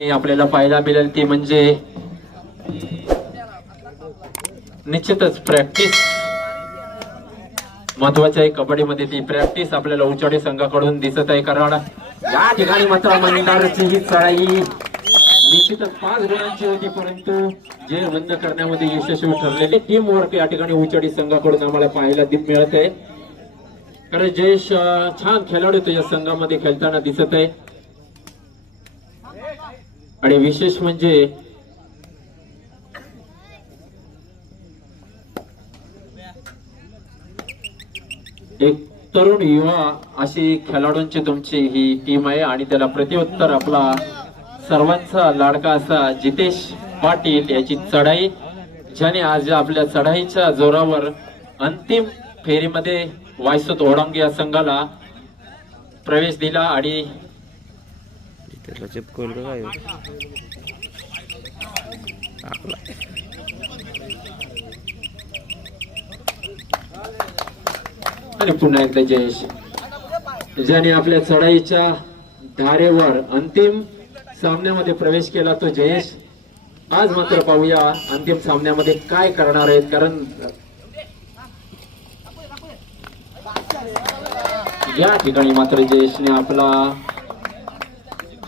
आपल्याला पाहायला मिळेल ती म्हणजे निश्चितच प्रॅक्टिस महत्वाची आहे कबड्डीमध्ये ती प्रॅक्टिस आपल्याला उचाडी संघाकडून दिसत आहे कारण या ठिकाणी मात्र मंडळाची ही चढाई निश्चितच पाच गुणांची होती परंतु जे बंद करण्यामध्ये यशस्वी ठरलेले टीम वर्क या ठिकाणी उचाडी संघाकडून आम्हाला पाहायला मिळत आहे. कारण जयेश छान खेळाडू तुझ्या संघामध्ये खेळताना दिसत आहे. आणि विशेष म्हणजे एक तरुण युवा अशी खेळाडूंची तुमची ही टीम आहे आणि त्याला प्रत्युत्तर आपला सर्वांचा लाडका असा जितेश पाटील याची चढाई ज्याने आज आपल्या चढाईच्या जोरावर अंतिम फेरीमध्ये वायसत ओढांग या संघाला प्रवेश दिला आणि त्याला चिपकवलं का काय आणि पुन्हा एकदा जयेश ज्याने आपल्या चढाईच्या धारेवर अंतिम सामन्यामध्ये प्रवेश केला तो जयेश. आज मात्र पाहूया अंतिम सामन्यामध्ये काय करणार आहेत कारण या ठिकाणी मात्र जयेशने आपला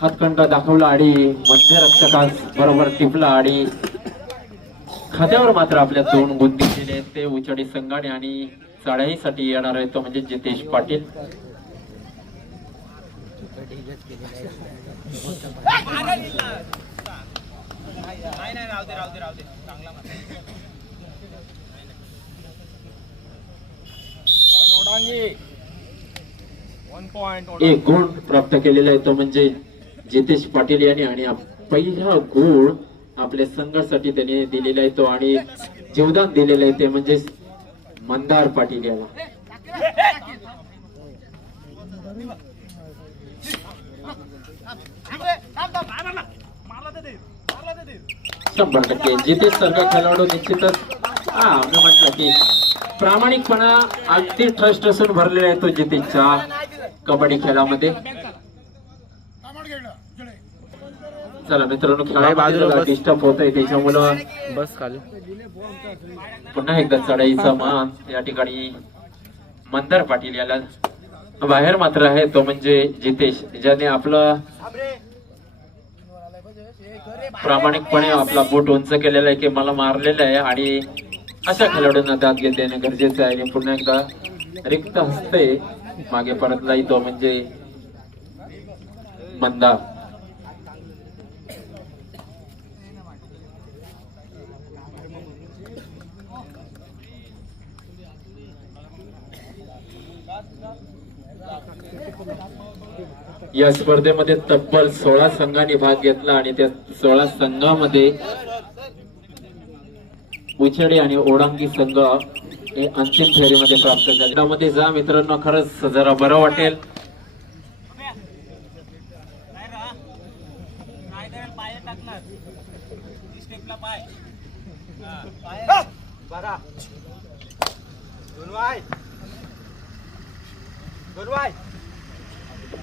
हातखंडा दाखवला आणि मध्यरक्षकास बरोबर टिपला आणि खात्यावर मात्र आपल्या दोन गुण दिलेले आहेत ते उचाडी संघाने आणि चढाईसाठी येणार आहे तो म्हणजे जितेश पाटील. एक गुण प्राप्त केलेला आहे तो म्हणजे जितेश पाटील यांनी आणि पहिला गुण आपल्या संघासाठी त्यांनी दिलेला आहे तो आणि जीवदान दिलेलं आहे ते म्हणजे मंदार पाटील याला. शंभर टक्के. जितेश सारखा खेळाडू निश्चितच हा मी म्हटलं की प्रामाणिकपणा अगदी ट्रस्ट असून भरलेला आहे तो जितेशचा कबड्डी खेळामध्ये. चला मित्रांनो खेळामध्ये. डिस्टर्ब होत आहे त्याच्यामुळं बस खाली. पुन्हा एकदा चढाईचा मान या ठिकाणी मंदार पाटील याला बाहेर मात्र आहे तो म्हणजे जितेश ज्याने आपलं प्रामाणिकपणे आपला बोट उंच केलेला आहे की मला मारलेलं आहे आणि अशा खेळाडूंना दाद घेत देणे गरजेचे आहे. आणि पुन्हा एकदा रिक्त हस्ते मागे परतलाही तो म्हणजे मंदार. या स्पर्धेमध्ये तब्बल सोळा संघांनी भाग घेतला आणि त्या सोळा संघामध्ये उचडी आणि ओढांगी संघ हे अंतिम फेरीमध्ये प्राप्त झाले. त्यामध्ये जा मित्रांनो खरंच जरा बरं वाटेल.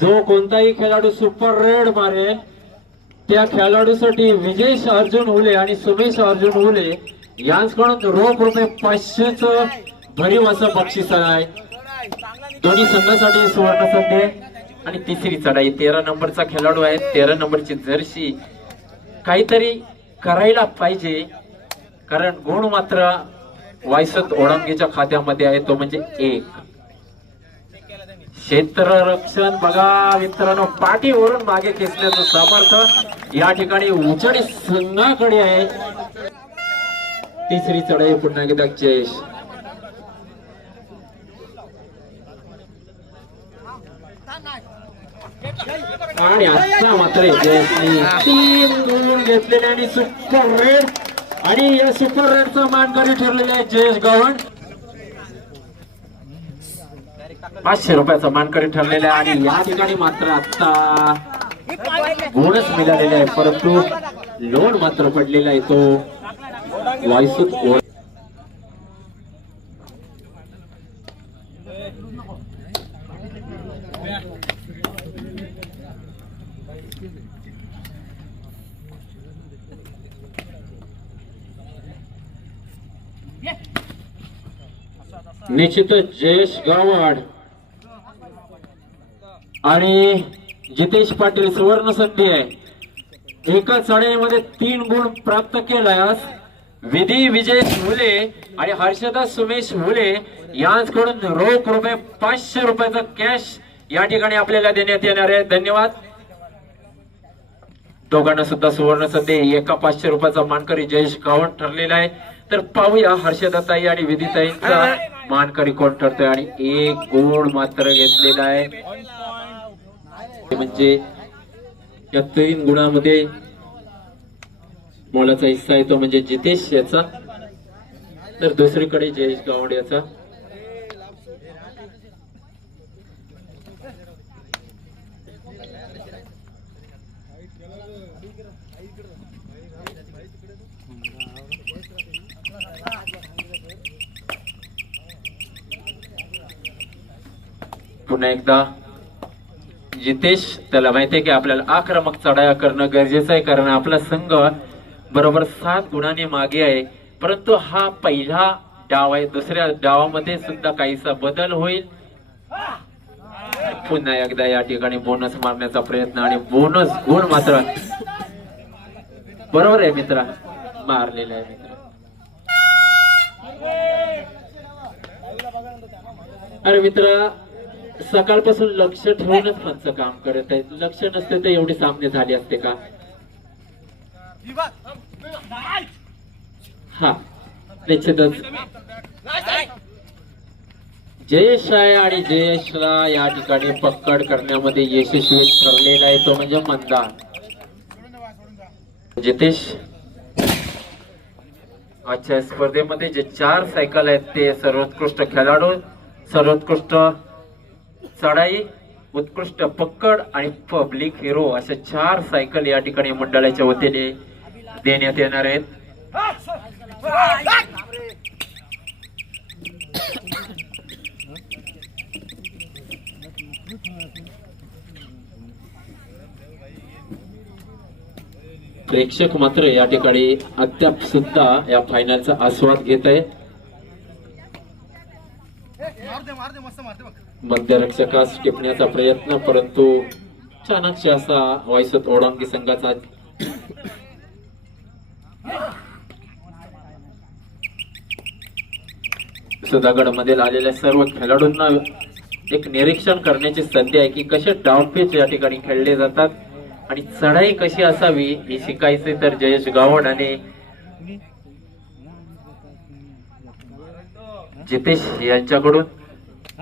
जो कोणताही खेळाडू सुपर रेड मारेल त्या खेळाडूसाठी विजेश अर्जुन हुले आणि सुमेश अर्जुन हुले यांच्याकडून रोख रुपये पाचशेच भरीव असं बक्षीस आहे. दोन्ही संघासाठी सुवर्ण संधी आणि तिसरी चढाई. तेरा नंबरचा खेळाडू आहे. तेरा नंबरची जर्सी काहीतरी करायला पाहिजे कारण गुण मात्र वायसत ओळंगीच्या खात्यामध्ये आहे. तो म्हणजे एक. क्षेत्ररक्षण बघा मित्रांनो पाठीवरून मागे खेचण्याचं समर्थ या ठिकाणी उचडी संघाकडे आहे. तिसरी चढाई पुन्हा एकदा जयेश. आणि आता मात्र तीन गुण घेतलेले आणि सुपर रेड आणि या सुपर रेडचा मानकरी ठरलेले आहे? जयेश गव्हाण पाचशे रुपयाचा मानकरी ठरलेला आहे आणि या ठिकाणी मात्र आता बोनस मिळालेला आहे. परंतु लोन मात्र पडलेला आहे तो. वायसूत निश्चितच जयेश गावाड. आणि जितेश पाटील सुवर्ण संधी आहे. एकाच साडीमध्ये तीन गुण प्राप्त केल्यास विधी विजय हुले आणि हर्षदा सुमेश हुले यांकडून रोख रुपये पाचशे रुपयाचा कॅश या ठिकाणी आपल्याला देण्यात येणार आहे. धन्यवाद. दोघांना सुद्धा सुवर्ण संधी. एका पाचशे रुपयाचा मानकरी जयेश गावण ठरलेला आहे. तर पाहूया हर्षदाताई आणि विधीताईंचा मानकरी कोण ठरतोय. आणि एक गुण मात्र घेतलेला आहे. म्हणजे या तीन गुणामध्ये मोलाचा हिस्सा येतो म्हणजे जितेश याचा. तर दुसरीकडे जयेश गावड याचा. पुन्हा एकदा जितेश त्याला माहितीये की आपल्याला आक्रमक चढाया करणं गरजेचं आहे कारण आपला संघ बरोबर सात गुणांनी मागे आहे. परंतु हा पहिला डाव आहे. दुसऱ्या डावामध्ये सुद्धा काहीसा बदल होईल. पुन्हा एकदा या ठिकाणी बोनस मारण्याचा प्रयत्न आणि बोनस गुण मात्र बरोबर आहे मित्रा. मारलेला आहे मित्र. अरे मित्र सकाळपासून लक्ष ठेवूनच माणसं काम करत आहेत. लक्ष नसते तर एवढे सामने झाले असते का? हा निश्चितच. जयेश आहे आणि जयेशला या ठिकाणी पक्कड करण्यामध्ये यशस्वी ठरलेला आहे तो म्हणजे मंदार. जितेश. आजच्या स्पर्धेमध्ये जे चार सायकल आहेत ते सर्वोत्कृष्ट खेळाडू सर्वोत्कृष्ट चढाई उत्कृष्ट पक्कड आणि पब्लिक हिरो अशा चार सायकल या ठिकाणी मंडळाच्या वतीने देण्यात येणार आहेत. प्रेक्षक मात्र या ठिकाणी अद्याप सुद्धा या फायनलचा आस्वाद घेत आहे मध्यरक्षकास टिपण्याचा प्रयत्न परंतु चाणक्य असा वायसत ओडांगी संघाचा सुधागड मधील आलेल्या सर्व खेळाडूंना एक निरीक्षण करण्याची संधी आहे की कसे डावपेच या ठिकाणी खेळले जातात आणि चढाई कशी असावी हे शिकायचे तर जयेश गावड आणि जितेश यांच्याकडून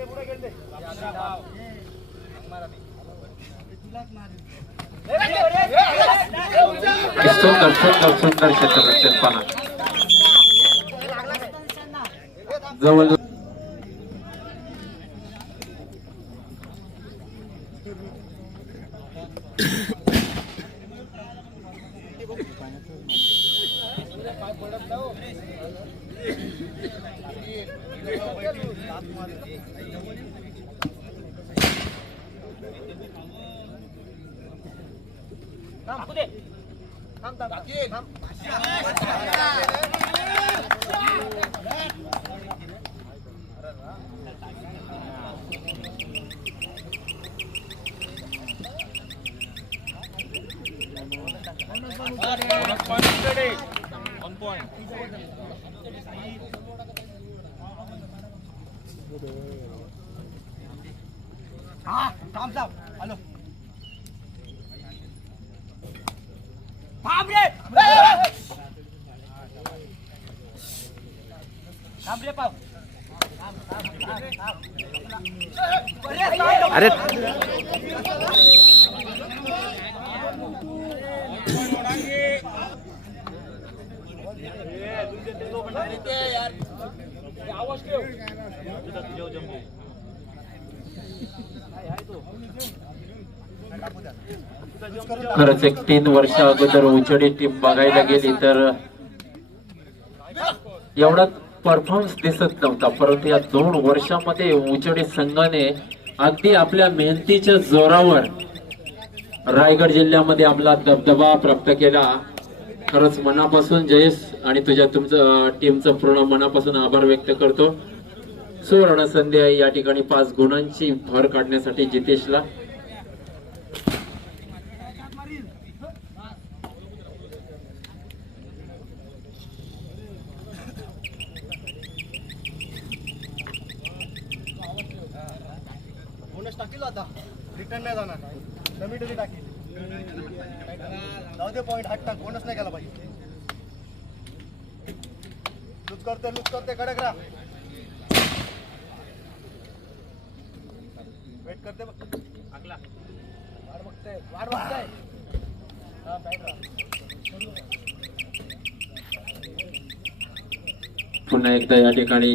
त्रुटीत पुढे थर्ड सुंदर सुंदर सुंदर One point. Ah, thumbs up. अरे खरंच एक तीन वर्ष अगोदर उचडी टीम बघायला गेली तर एवढा परफॉर्मन्स दिसत नव्हता. परंतु या दोन वर्षामध्ये उचडी संघाने अगदी आपल्या मेहनतीच्या जोरावर रायगड जिल्ह्यामध्ये आपला दबदबा प्राप्त केला. खरंच मनापासून जयेश आणि तुझ्या तुमचं टीमचं पूर्ण मनापासून आभार व्यक्त करतो. सुवर्ण संधी आहे या ठिकाणी पाच गुणांची भर काढण्यासाठी जितेशला बोनस टाकील आता रिटर्न नाही जाणार कमी टाकील जाऊ दे पॉईंट आठ टाक बोनस नाही केला पाहिजे लूज करते लूज करते कडक राहा वेट करते बघ. आगला वाढ बघताय वाढ बघताय. हा बॅट पुन्हा एकदा या ठिकाणी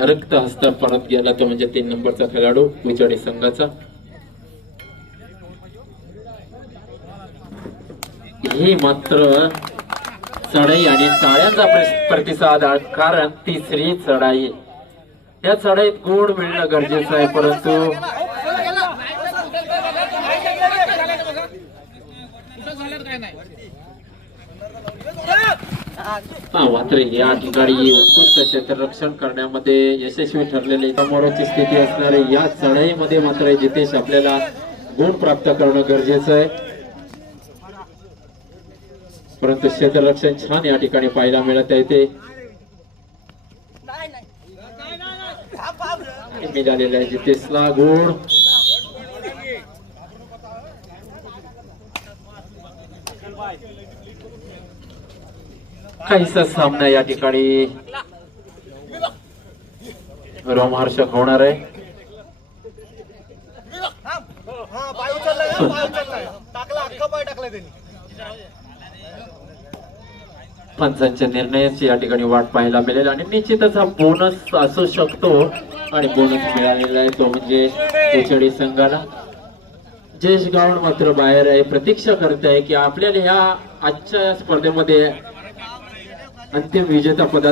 रक्त हस्ता परत गेला तो म्हणजे तीन नंबरचा खेळाडू उचडी संघाचा. ही मात्र चढाई आणि टाळ्यांचा प्रतिसाद कारण तिसरी चढाई. या चढाईत गोड मिळणं गरजेचं आहे परंतु हा मात्र या ठिकाणी उत्कृष्ट क्षेत्ररक्षण करण्यामध्ये यशस्वी ठरलेले समोरची स्थिती असणारे या चढाईमध्ये मात्र जितेश आपल्याला गुण प्राप्त करणं गरजेचं आहे. परंतु क्षेत्ररक्षण छान या ठिकाणी पाहायला मिळत आहे ते मिळालेलं आहे जितेशला गुण. काहीसा सामना या ठिकाणी रोमहर्षक होणार आहे. पंचांच्या निर्णयाची या ठिकाणी वाट पाहायला मिळेल आणि निश्चितच हा बोनस असू शकतो आणि बोनस मिळालेला आहे तो म्हणजे उचडी संघाला. जयेश गावण मात्र बाहेर आहे. प्रतीक्षा करत आहे की आपल्याला ह्या आजच्या स्पर्धेमध्ये अंतिम विजेता पदा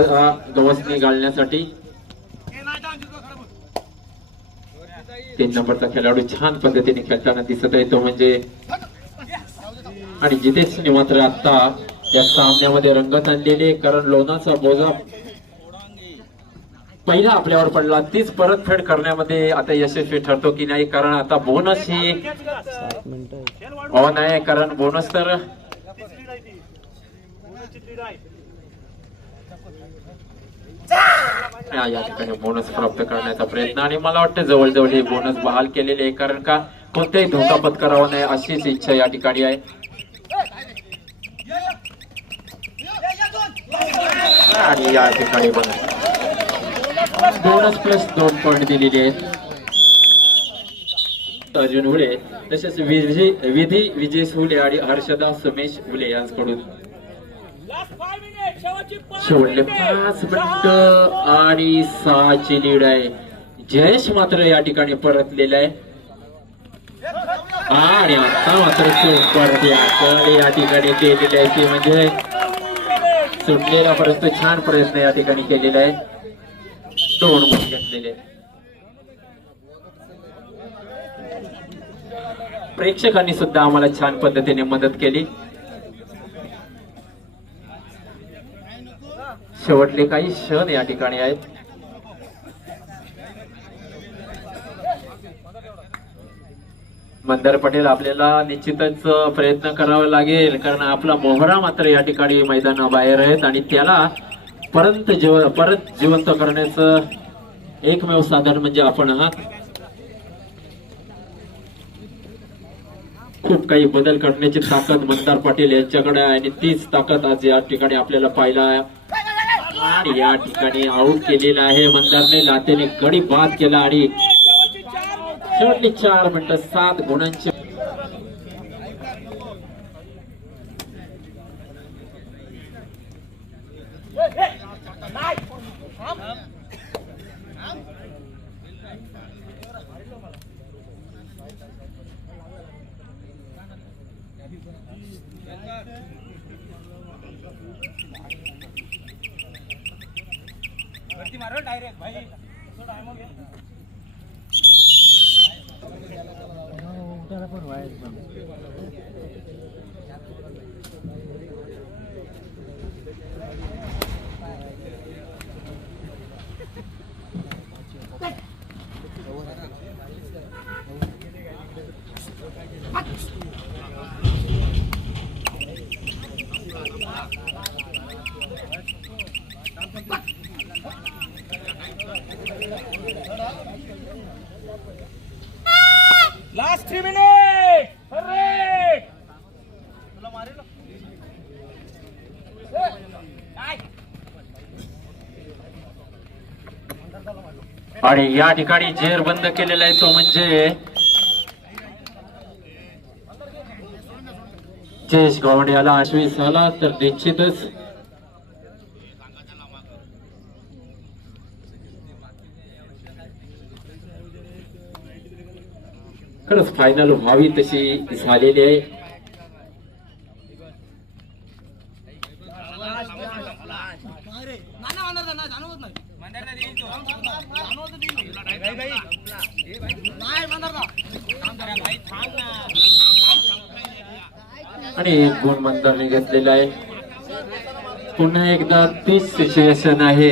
गवसणी घालण्यासाठी तीन नंबरचा खेळाडू छान पद्धतीने खेळताना दिसत आहे तो म्हणजे आणि जितेशने मात्र आता या सामन्यामध्ये रंगत आणलेली कारण लोणाचा बोजा पहिला आपल्यावर पडला. तीच परतफेड करण्यामध्ये आता यशस्वी ठरतो की नाही कारण आता बोनस ही ऑन आहे कारण बोनस तर हा, या ठिकाणी बोनस प्राप्त करण्याचा प्रयत्न आणि मला वाटतं जवळजवळ हे बोनस बहाल केलेले आहे कारण का कोणत्याही धोका पत्करावा नाही अशीच इच्छा या ठिकाणी आहे. आणि या ठिकाणी बोनस बोनस प्लस दोन पॉईंट दिलेले आहेत. अर्जुन हुले तसेच विधी विजय हुले आणि हर्षदा सुमेश हुले यांच्याकडून शेवटले पाच मिनिट आणि सहाची लीड आहे. जयेश मात्र या ठिकाणी परतलेला आहे. आणि आता मात्र या ठिकाणी केलेले आहे ते म्हणजे सुटलेला परंतु छान प्रयत्न या ठिकाणी केलेला आहे दोन गुण घेतलेले. प्रेक्षकांनी सुद्धा आम्हाला छान पद्धतीने मदत केली. शेवटले काही क्षण या ठिकाणी आहेत. मंदार पटेल आपल्याला निश्चितच प्रयत्न करावा लागेल कारण आपला मोहरा मात्र या ठिकाणी मैदानाबाहेर आहेत आणि त्याला परत जीव परत जिवंत करण्याचं एकमेव साधन म्हणजे आपण आहात. खूप काही बदल करण्याची ताकद मंदार पाटील यांच्याकडे आहे आणि तीच ताकद आज या ठिकाणी आपल्याला पाहायला या ठिकाणी आऊट केलेला आहे. मंदारने लातेने गडी बाद केला आणि शेवटली चार मिनिटं सात गुणांचे आणि या ठिकाणी जेर बंद केलेला आहे तो म्हणजे जयेश गावडे याला आश्वीस झाला तर निश्चितच खरंच फायनल व्हावी तशी झालेली आहे नाना मंदार ना जाणवत नाही मंदार देईल तो जाणवत देईल भाई भाई नाही मंदार थांब जरा भाई थांब ना आणि एक गुण मंदारने घेतलेला आहे. पुन्हा एकदा तीच सिच्युएशन आहे.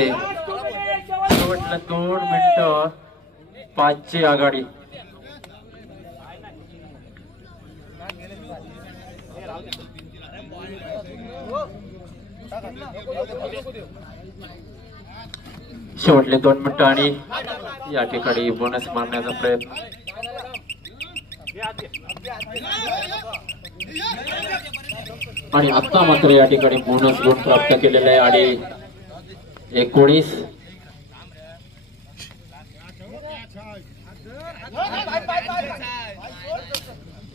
शेवटला दोन मिनिटं पाचची आघाडी. शेवटले दोन मिनिटं आणि या ठिकाणी बोनस मारण्याचा प्रयत्न. आणि आता मात्र या ठिकाणी बोनस गुण प्राप्त केलेला आहे आणि एकोणीस.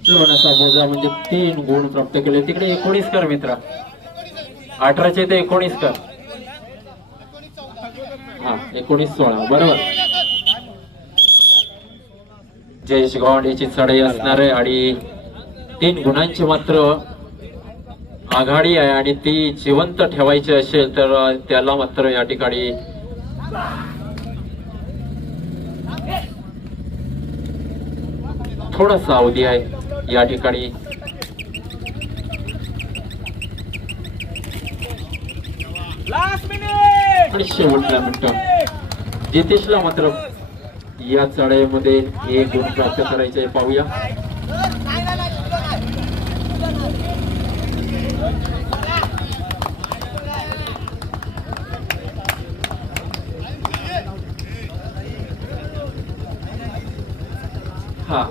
जोराचा मोजा म्हणजे तीन गुण प्राप्त केले. तिकडे एकोणीस कर मित्र. अठराचे ते एकोणीस कर. एकोणीस सोळा बरोबर? जयेश गव्हाणेची चढाई असणार आहे आणि तीन गुणांची मात्र आघाडी आहे आणि ती जिवंत ठेवायची असेल तर त्याला मात्र या ठिकाणी थोडासा अवधी आहे या ठिकाणी. आणि शेवटच्या मिनिट. जितेशला मात्र या चढाईमध्ये एक गुण प्राप्त करायचे पाहूया. हा.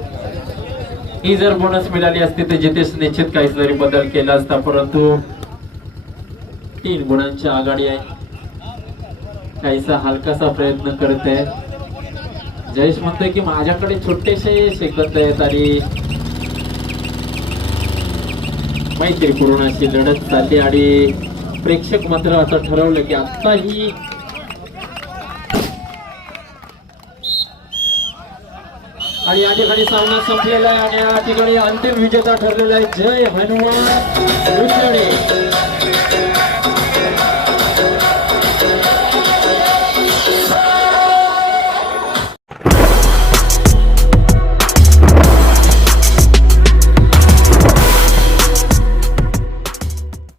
ही जर बोनस मिळाली असती तर जितेश निश्चित काहीतरी बदल केला असता परंतु तीन गुणांची आघाडी आहे. काहीसा हलकासा प्रयत्न करत. आहे जयेश म्हणतोय की माझ्याकडे छोटेसे सेकंद आहेत आणि मैत्रीपूर्ण कोरोनाशी लढत चालली आणि प्रेक्षक मात्र असं ठरवलं की आता ही आणि या ठिकाणी सामना संपलेला आहे आणि या ठिकाणी अंतिम विजेता ठरलेला आहे जय हनुमान.